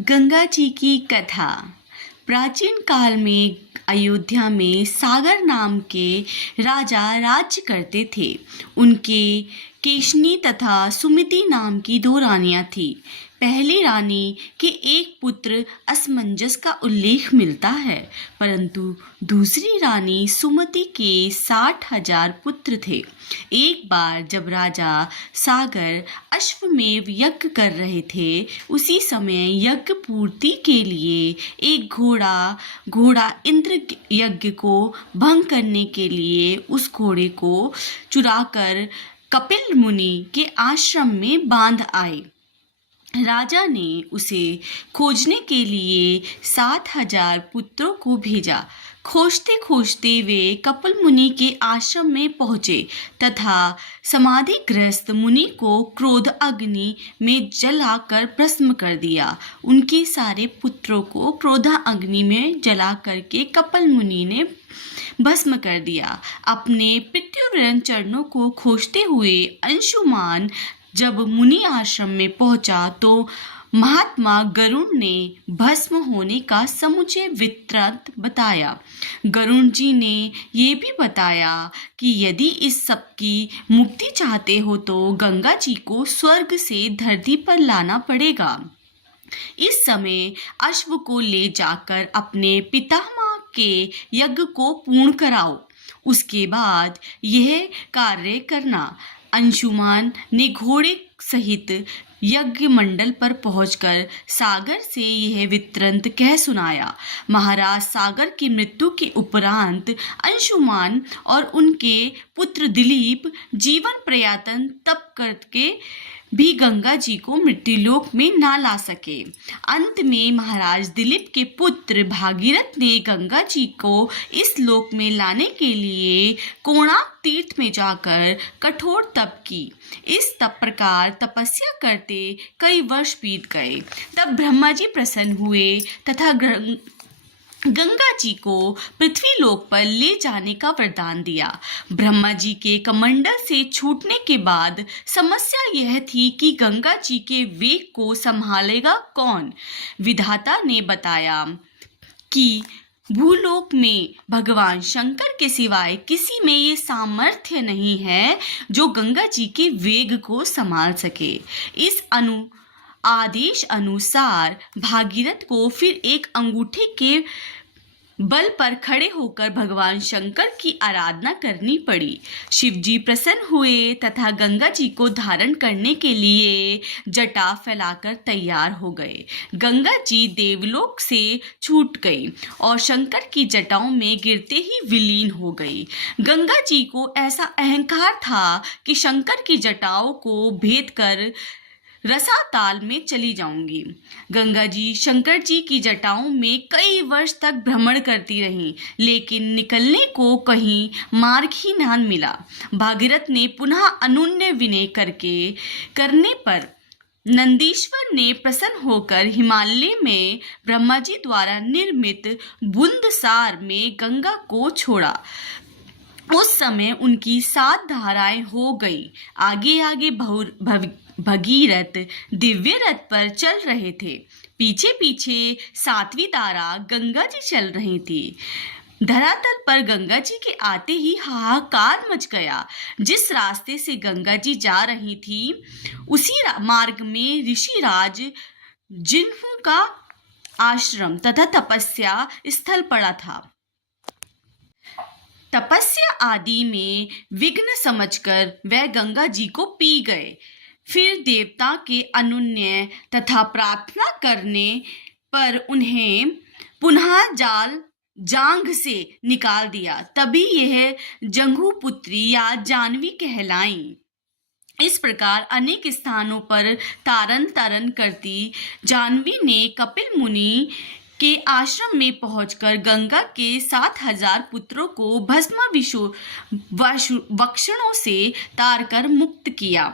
गंगा जी की कथा। प्राचीन काल में अयोध्या में सागर नाम के राजा राज्य करते थे। उनके केशनी तथा सुमति नाम की दो रानियां थीं। पहली रानी के एक पुत्र असमंजस का उल्लेख मिलता है, परंतु दूसरी रानी सुमति के 60,000 पुत्र थे। एक बार जब राजा सागर अश्वमेव यज्ञ कर रहे थे, उसी समय यज्ञ पूर्ति के लिए एक घोड़ा इंद्र यज्ञ को भंग करने के लिए उस घोड़े को चुराकर कपिल मुनि के आश्रम में बांध आए। राजा ने उसे खोजने के लिए 7,000 पुत्रों को भेजा। खोजते खोजते वे कपिल मुनि के आश्रम में पहुँचे तथा समाधिग्रस्त मुनि को क्रोध अग्नि में जलाकर भस्म कर दिया। उनके सारे पुत्रों को क्रोध अग्नि में जला करके कपिल मुनि ने भस्म कर दिया। अपने पितृव्यन चरणों को खोजते हुए अंशुमान जब मुनि आश्रम में पहुंचा तो महात्मा गरुण ने भस्म होने का समुचित वृत्तांत बताया। गरुण जी ने ये भी बताया कि यदि इस सब की मुक्ति चाहते हो तो गंगा जी को स्वर्ग से धरती पर लाना पड़ेगा। इस समय अश्व को ले जाकर अपने पितामह के यज्ञ को पूर्ण कराओ, उसके बाद यह कार्य करना। अंशुमान ने घोड़े सहित यज्ञ मंडल पर पहुंचकर सागर से यह वृत्तांत कह सुनाया। महाराज सागर की मृत्यु के उपरांत अंशुमान और उनके पुत्र दिलीप जीवन पर्यंत तप करके भी गंगा जी को मृत्युलोक में ना ला सके। अंत में महाराज दिलीप के पुत्र भागीरथ ने गंगा जी को इस लोक में लाने के लिए कोणार्क तीर्थ में जाकर कठोर तप की। इस प्रकार तपस्या करते कई वर्ष बीत गए। तब ब्रह्मा जी प्रसन्न हुए तथा गंगा जी को पृथ्वी लोक पर ले जाने का वरदान दिया। ब्रह्मा जी के कमंडल से छूटने के बाद समस्या यह थी कि गंगा जी के वेग को संभालेगा कौन। विधाता ने बताया कि भूलोक में भगवान शंकर के सिवाय किसी में ये सामर्थ्य नहीं है जो गंगा जी के वेग को संभाल सके। इस आदेश अनुसार भागीरथ को फिर एक अंगूठे के बल पर खड़े होकर भगवान शंकर की आराधना करनी पड़ी। शिवजी प्रसन्न हुए तथा गंगा जी को धारण करने के लिए जटा फैलाकर तैयार हो गए। गंगा जी देवलोक से छूट गई और शंकर की जटाओं में गिरते ही विलीन हो गई। गंगा जी को ऐसा अहंकार था कि शंकर की जटाओं को भेद कर रसाताल में चली जाऊंगी। गंगा जी शंकर जी की जटाओं में कई वर्ष तक भ्रमण करती रहीं, लेकिन निकलने को कहीं मार्ग ही न मिला। भागीरथ ने पुनः अनुनय विनय करने पर नंदीश्वर ने प्रसन्न होकर हिमालय में ब्रह्मा जी द्वारा निर्मित बुंदसार में गंगा को छोड़ा। उस समय उनकी 7 धाराएं हो गई। आगे आगे भगीरथ दिव्य रथ पर चल रहे थे। पीछे पीछे 7वीं धारा गंगा जी चल रही थी। धरातल पर गंगा जी के आते ही हाहाकार मच गया। जिस रास्ते से गंगा जी जा रही थी उसी मार्ग में ऋषिराज जिन्हों का आश्रम तथा तपस्या स्थल पड़ा था। तपस्या आदि में विघ्न समझकर वह गंगा जी को पी गए। फिर देवता के अनुनय तथा प्रार्थना करने पर उन्हें पुनः जांघ से निकाल दिया। तभी यह जंघू पुत्री या जानवी कहलाई। इस प्रकार अनेक स्थानों पर तारण करती जानवी ने कपिल मुनि के आश्रम में पहुंचकर गंगा के 7,000 पुत्रों को भस्म वक्षणों से तारकर मुक्त किया।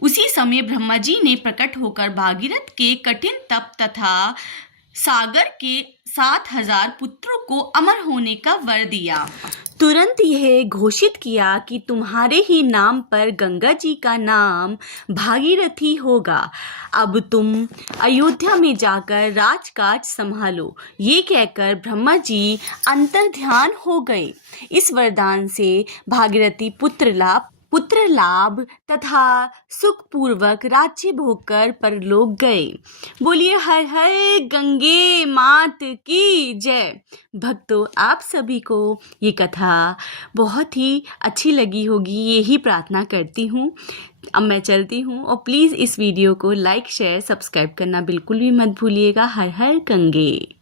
उसी समय ब्रह्मा जी ने प्रकट होकर भागीरथ के कठिन तप तथा सागर के 7,000 पुत्रों को अमर होने का वर दिया। तुरंत यह घोषित किया कि तुम्हारे ही नाम पर गंगा जी का नाम भागीरथी होगा। अब तुम अयोध्या में जाकर राजकाज संभालो। ये कहकर ब्रह्मा जी अंतर्ध्यान हो गए। इस वरदान से भागीरथी पुत्र लाभ तथा सुखपूर्वक राज्य भोग कर परलोक गए। बोलिए हर हर गंगे मात की जय। भक्तों, आप सभी को ये कथा बहुत ही अच्छी लगी होगी, यही प्रार्थना करती हूँ। अब मैं चलती हूँ और प्लीज़ इस वीडियो को लाइक शेयर सब्सक्राइब करना बिल्कुल भी मत भूलिएगा। हर हर गंगे।